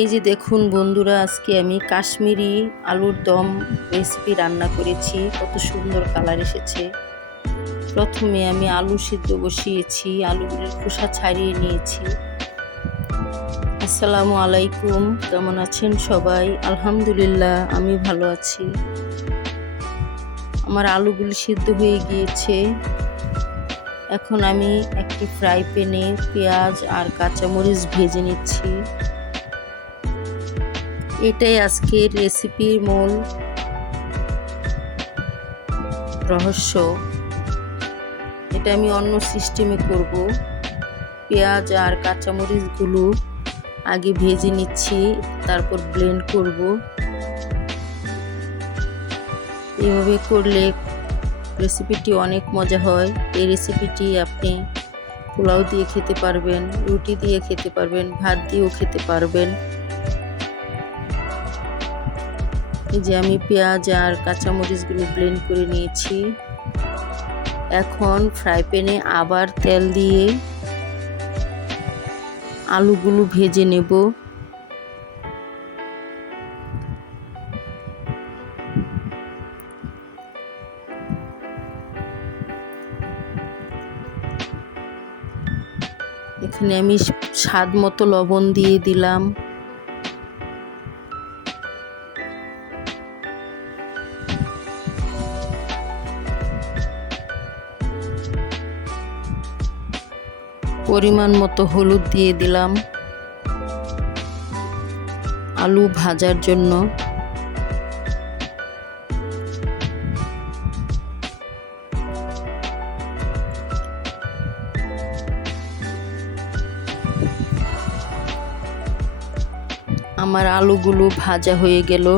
এই যে দেখুন বন্ধুরা, আজকে আমি কাশ্মীরি আলুর দম রেসিপি রান্না করেছি। কত সুন্দর কালার এসেছে। প্রথমে আমি আলু সিদ্ধ বসিয়েছি, আলুগুলোর খোসা ছাড়িয়ে নিয়েছি। আসসালামু আলাইকুম, কেমন আছেন সবাই? আলহামদুলিল্লাহ, আমি ভালো আছি। আমার আলুগুলি সিদ্ধ হয়ে গিয়েছে। এখন আমি একটি ফ্রাই প্যানে পেঁয়াজ আর কাঁচামরিচ ভেজে নিচ্ছি। এটাই আজকের রেসিপির মূল রহস্য। এটা আমি অন্য সিস্টেমে করব। পেঁয়াজ আর কাঁচামরিচগুলো আগে ভেজে নিচ্ছি, তারপর ব্লেন্ড করব। এইভাবে করলে রেসিপিটি অনেক মজা হয়। এই রেসিপিটি আপনি পোলাও দিয়ে খেতে পারবেন, রুটি দিয়ে খেতে পারবেন, ভাত দিয়েও খেতে পারবেন। এই যে আমি পেঁয়াজ আর কাঁচামরিচগুলো ব্লেন্ড করে নিয়েছি। এখন ফ্রাই প্যানে আবার তেল দিয়ে আলুগুলো ভেজে নেব। এখানে আমি স্বাদ মতো লবণ দিয়ে দিলাম। পরিমাণ মতো হলুদ দিয়ে দিলাম আলু ভাজার জন্য। আমার আলুগুলো ভাজা হয়ে গেল।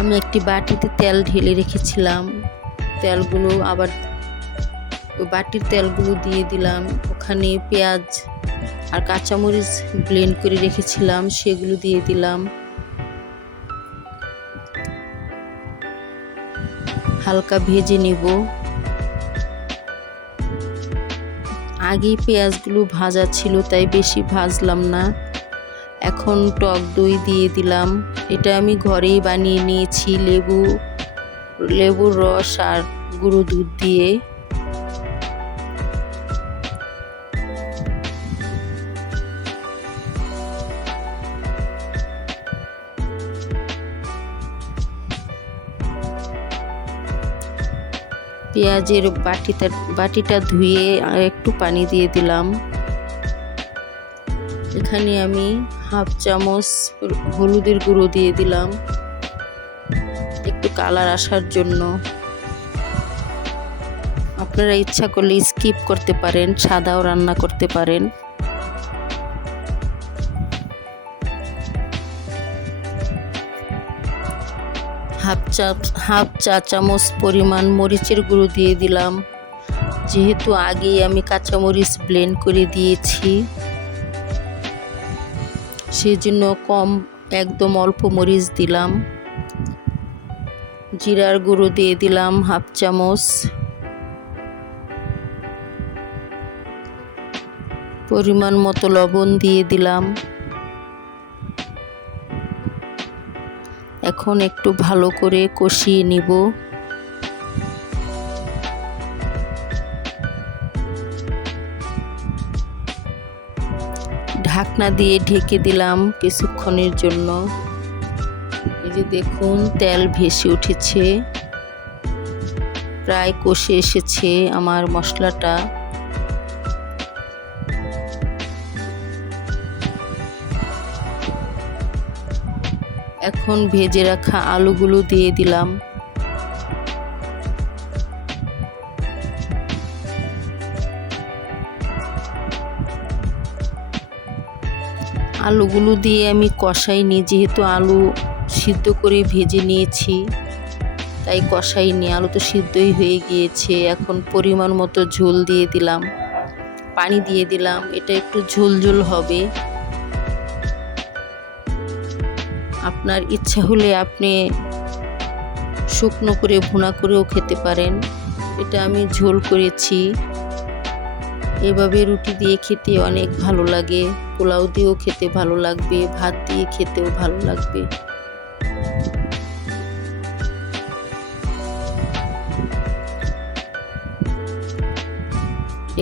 আমি একটি বাটিতে তেল ঢেলে রেখেছিলাম। তেলগুলো আবার বাটির তেলগুলো দিয়ে দিলাম। ওখানে পেঁয়াজ আর কাঁচামরিচ ব্লেন্ড করে রেখেছিলাম, সেগুলো দিয়ে দিলাম। হালকা ভেজে নেব। আগেই পেঁয়াজগুলো ভাজা ছিল, তাই বেশি ভাজলাম না। এখন টক দই দিয়ে দিলাম। এটা আমি ঘরেই বানিয়ে নিয়েছি, লেবুর রস আর গুঁড়ো দুধ দিয়ে। পেঁয়াজের বাটিটা ধুয়ে আর একটু পানি দিয়ে দিলাম। এখানে আমি হাফ চামচ হলুদের গুঁড়ো দিয়ে দিলাম, একটু কালার আসার জন্য। আপনারা ইচ্ছা করলে স্কিপ করতে পারেন, সাদাও রান্না করতে পারেন। হাফ চা চামচ পরিমাণ মরিচের গুঁড়ো দিয়ে দিলাম। যেহেতু আগেই আমি কাঁচামরিচ ব্লেন্ড করে দিয়েছি, সেজন্য একদম অল্প মরিচ দিলাম। জিরার গুঁড়ো দিয়ে দিলাম হাফ চামচ। পরিমাণ মতো লবণ দিয়ে দিলাম। এখন একটু ভালো করে কষিয়ে নিব। ঢাকনা দিয়ে ঢেকে দিলাম কিছুক্ষণের জন্য। এই যে দেখুন, তেল ভেসে উঠেছে, প্রায় কষে এসেছে আমার মশলাটা। এখন ভেজে রাখা আলুগুলো দিয়ে দিলাম। আলুগুলো দিয়ে আমি কষাইনি, যেহেতু আলু সিদ্ধ করে ভেজে নিয়েছি, তাই কষাইনি। আলু তো সিদ্ধই হয়ে গিয়েছে। এখন পরিমাণ মতো ঝোল দিয়ে দিলাম, পানি দিয়ে দিলাম। এটা একটু ঝোল ঝোল হবে। আপনার ইচ্ছা হলে আপনি শুকনো করে ভুনা করেও খেতে পারেন। এটা আমি ঝোল করেছি। এভাবে রুটি দিয়ে খেতে অনেক ভালো লাগে, পোলাও দিয়েও খেতে ভালো লাগবে, ভাত দিয়ে খেতেও ভালো লাগবে।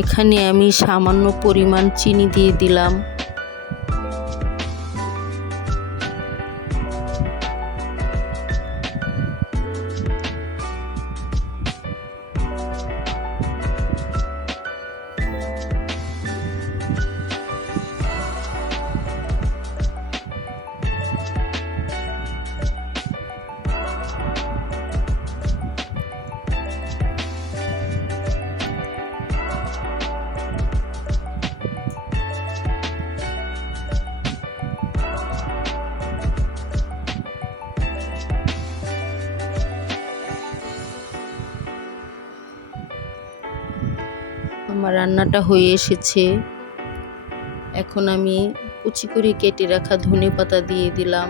এখানে আমি সামান্য পরিমাণ চিনি দিয়ে দিলাম। আমার রান্নাটা হয়ে এসেছে। এখন আমি কুচি করে কেটে রাখা ধনেপাতা দিয়ে দিলাম।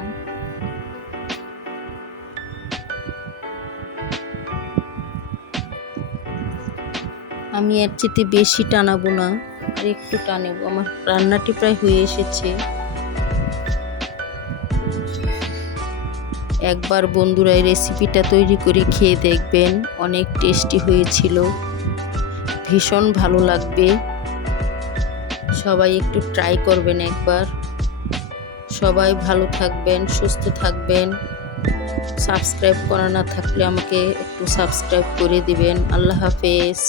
আমি এর চেয়ে বেশি টানাবো না, আর একটু টানাবো। আমার রান্নাটি প্রায় হয়ে এসেছে। একবার বন্ধুরা এই রেসিপিটা তৈরি করে খেয়ে দেখবেন, অনেক টেস্টি হয়েছিল, ভীষণ ভালো লাগবে। সবাই একটু ট্রাই করবেন একবার। সবাই ভালো থাকবেন, সুস্থ থাকবেন। সাবস্ক্রাইব করা না থাকলে আমাকে একটু সাবস্ক্রাইব করে দিবেন। আল্লাহ হাফেজ।